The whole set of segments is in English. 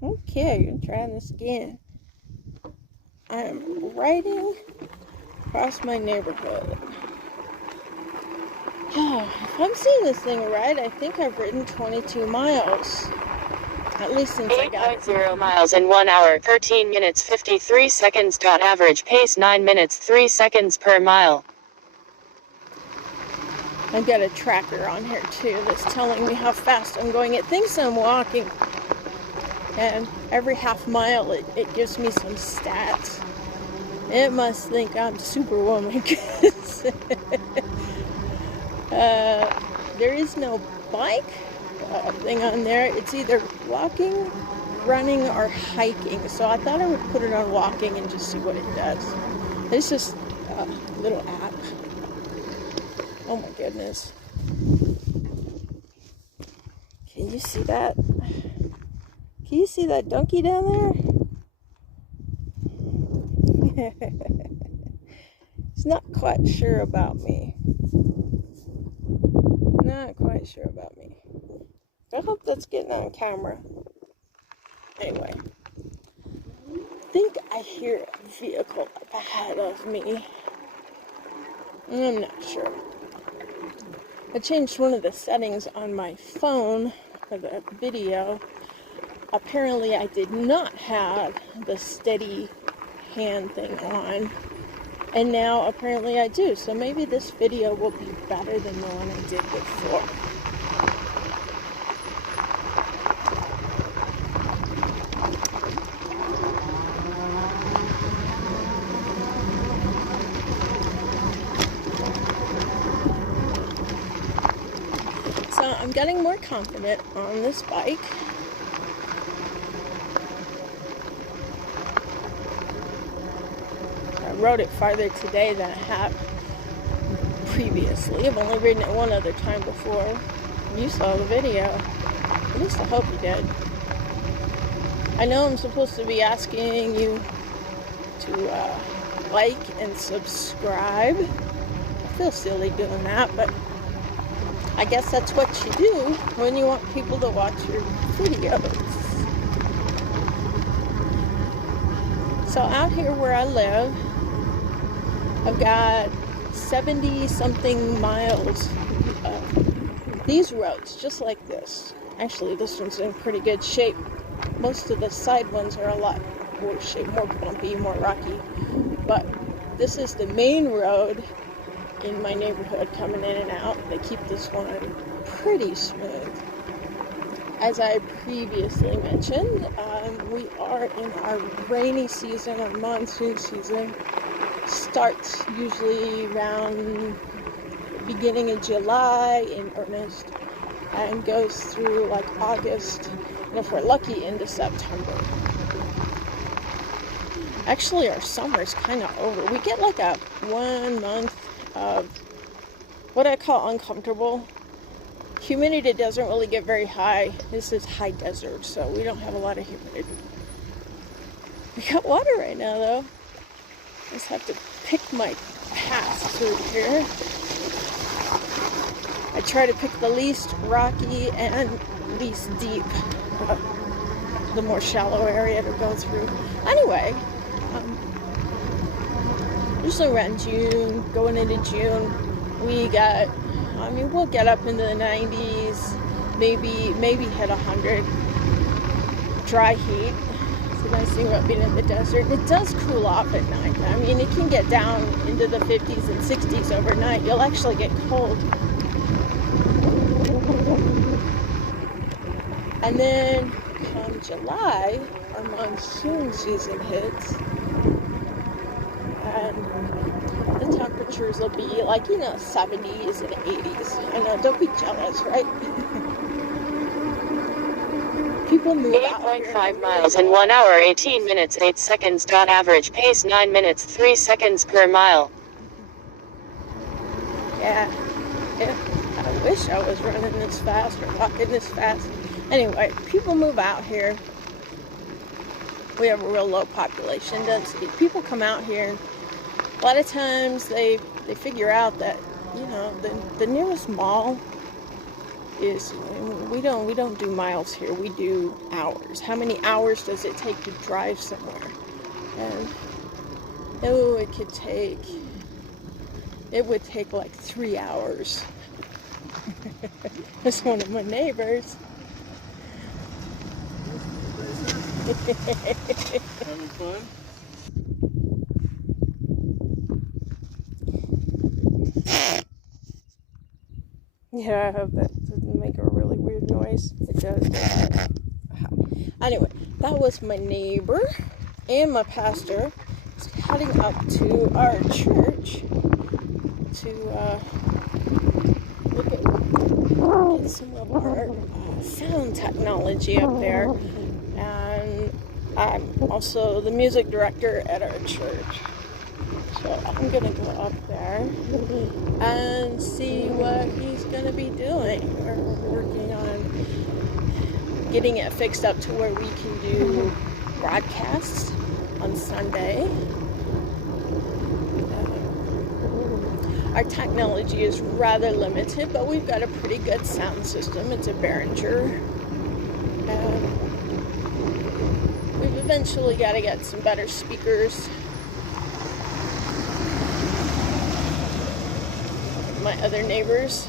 Okay, I'm trying this again. I'm riding across my neighborhood. If I'm seeing this thing right, I think I've ridden 22 miles. At least since I got it. 8.0 miles in 1 hour, 13 minutes 53 seconds. Average pace 9 minutes 3 seconds per mile. I've got a tracker on here too that's telling me how fast I'm going. It thinks I'm walking. And every half mile it gives me some stats. It must think I'm Superwoman. There is no bike thing on there. It's either walking, running, or hiking. So I thought I would put it on walking and just see what it does. It's just a little app. Oh my goodness. Can you see that? Can you see that donkey down there? He's not quite sure about me. Not quite sure about me. I hope that's getting on camera. Anyway. I think I hear a vehicle up ahead of me. I'm not sure. I changed one of the settings on my phone for the video. Apparently I did not have the steady hand thing on. And now apparently I do. So maybe this video will be better than the one I did before. So I'm getting more confident on this bike. I rode it farther today than I have previously. I've only ridden it one other time before. You saw the video. At least I hope you did. I know I'm supposed to be asking you to like and subscribe. I feel silly doing that, but I guess that's what you do when you want people to watch your videos. So out here where I live, I've got 70 something miles of these roads, just like this. Actually, this one's in pretty good shape. Most of the side ones are a lot worse shape, more bumpy, more rocky. But this is the main road in my neighborhood coming in and out. They keep this one pretty smooth. As I previously mentioned, we are in our rainy season, our monsoon season. Starts usually around the beginning of July in earnest and goes through like August, and if we're lucky into September. Actually, our summer's kind of over. We get like a 1 month of what I call uncomfortable. Humidity doesn't really get very high. This is high desert, so we don't have a lot of humidity. We got water right now, though. Just have to pick my path through here. I try to pick the least rocky and least deep, the more shallow area to go through. Anyway, usually around June, going into June, we got, we'll get up into the 90s, maybe hit 100. Dry heat. It's the nice thing about being in the desert. It does cool off at night. I mean, it can get down into the 50s and 60s overnight. You'll actually get cold. And then come July, our monsoon season hits. And the temperatures will be like, 70s and 80s. I know, don't be jealous, right? People move out here. 8.5 miles in 1 hour, 18 minutes 8 seconds. Average pace 9 minutes 3 seconds per mile. Yeah, I wish I was running this fast or walking this fast. Anyway, people move out here. We have a real low population density. People come out here. A lot of times they figure out that, the nearest mall is we don't do miles here. We do hours. How many hours does it take to drive somewhere? And oh, it would take like 3 hours. That's one of my neighbors. Having fun? Yeah, I hope that doesn't make a really weird noise. It does. Anyway, that was my neighbor and my pastor heading up to our church to look at some of our sound technology up there. And I'm also the music director at our church. So I'm gonna go up there and see what he's gonna be doing. We're working on getting it fixed up to where we can do broadcasts on Sunday. Our technology is rather limited, but we've got a pretty good sound system. It's a Behringer. We've eventually got to get some better speakers. My other neighbors,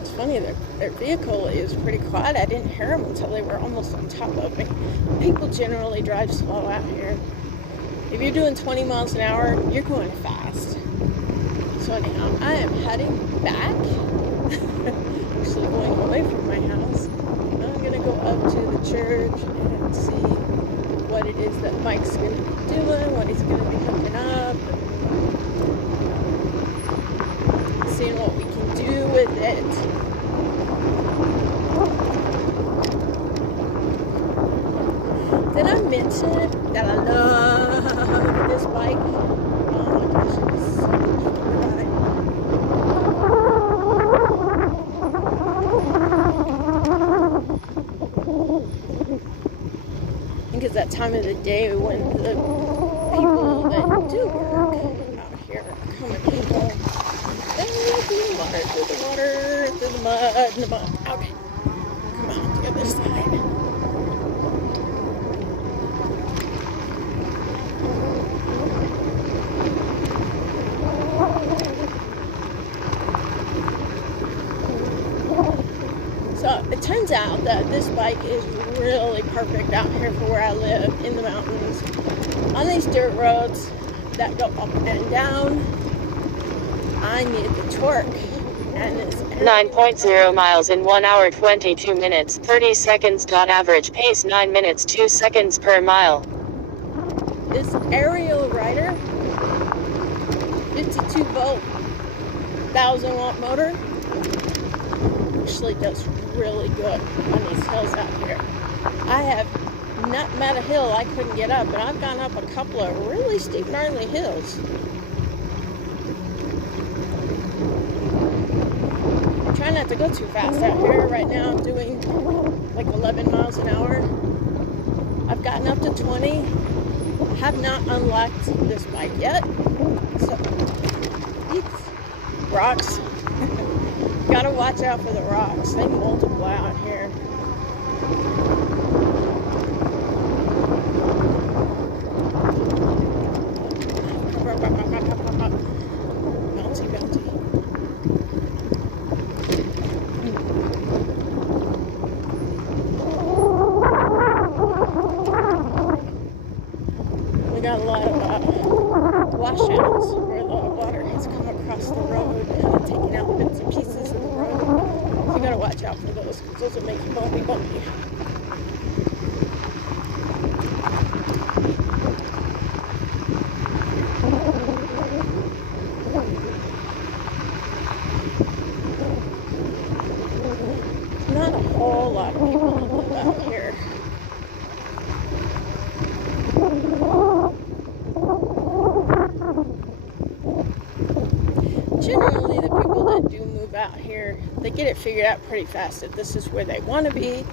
it's funny, their vehicle is pretty quiet. I didn't hear them until they were almost on top of me. People generally drive slow out here. If you're doing 20 miles an hour, you're going fast. So anyhow, I am heading back. Actually going away from my house. I'm going to go up to the church and see what it is that Mike's going to be doing, what he's going to be hooking up, and seeing what we can do with it. Did I mention that I love this bike? Oh my gosh, it is so much fun to ride. I think it's that time of the day when the people that do work out here are coming home. Through the water, through the mud, in the mud. Okay, come on, the other side. So it turns out that this bike is really perfect out here for where I live in the mountains. On these dirt roads that go up and down, I need the torque. And it's 9.0 miles in 1 hour 22 minutes 30 seconds. Average pace 9 minutes 2 seconds per mile. This Ariel rider, 52 volt, 1000 watt motor, actually does really good on these hills out here. I have not met a hill I couldn't get up, and I've gone up a couple of really steep, gnarly hills. Try not to go too fast out here. Right now I'm doing like 11 miles an hour. I've gotten up to 20. Have not unlocked this bike yet. So, rocks. Gotta watch out for the rocks. They multiply out here. Bouncy, bouncy. We got a lot of washouts where the water has come across the road and taken out bits and pieces of the road. So you gotta watch out for those, because those will make you bumpy. Not a whole lot of people live out here. Generally, the people that do move out here, they get it figured out pretty fast that this is where they want to be.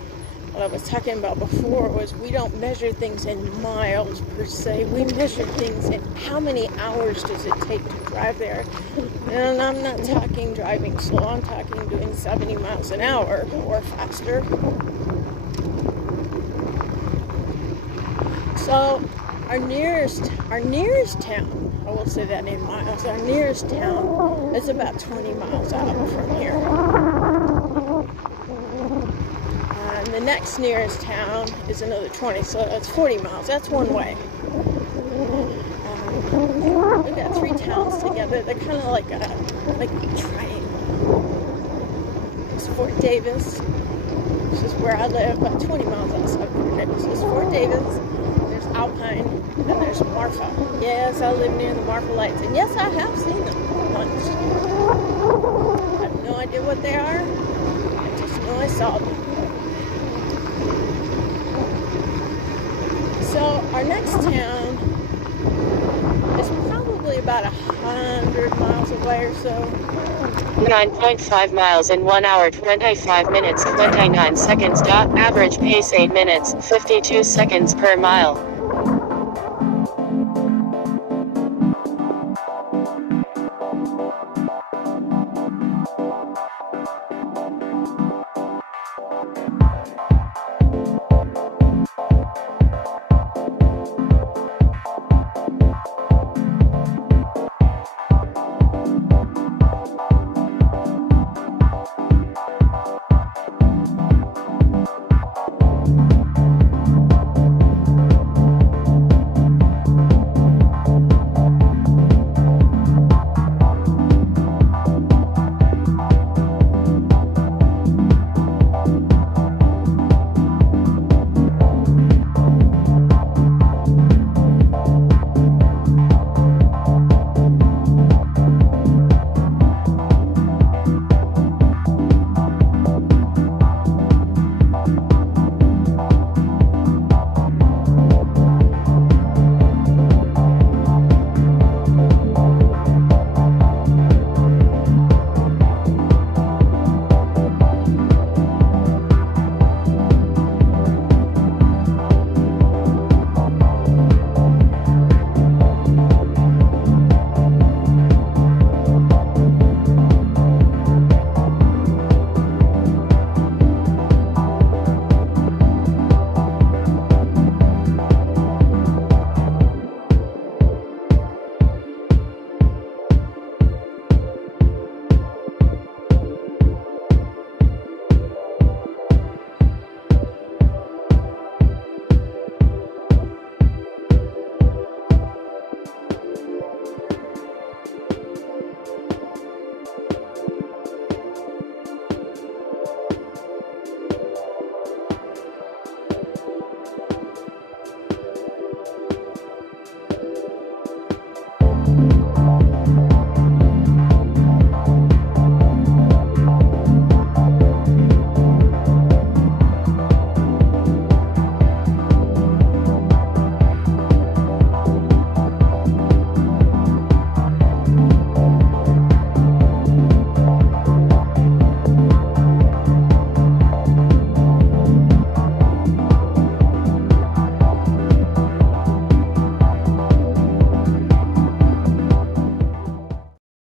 what I was talking about before was we don't measure things in miles per se. We measure things in how many hours does it take to drive there. And I'm not talking driving slow. I'm talking doing 70 miles an hour or faster. So our nearest town, I will say that in miles, our nearest town is about 20 miles out from here. And the next nearest town is another 20, so that's 40 miles. That's one way. We've got 3 towns together. They're kind of like a triangle. It's Fort Davis, which is where I live, about 20 miles outside of Fort Davis. It's Fort Davis. There's Alpine, and there's Marfa. Yes, I live near the Marfa lights, and yes, I have seen them once. I have no idea what they are. I just know I saw them. So our next town is probably about 100 miles away or so. 9.5 miles in 1 hour 25 minutes 29 seconds. Average pace 8 minutes 52 seconds per mile.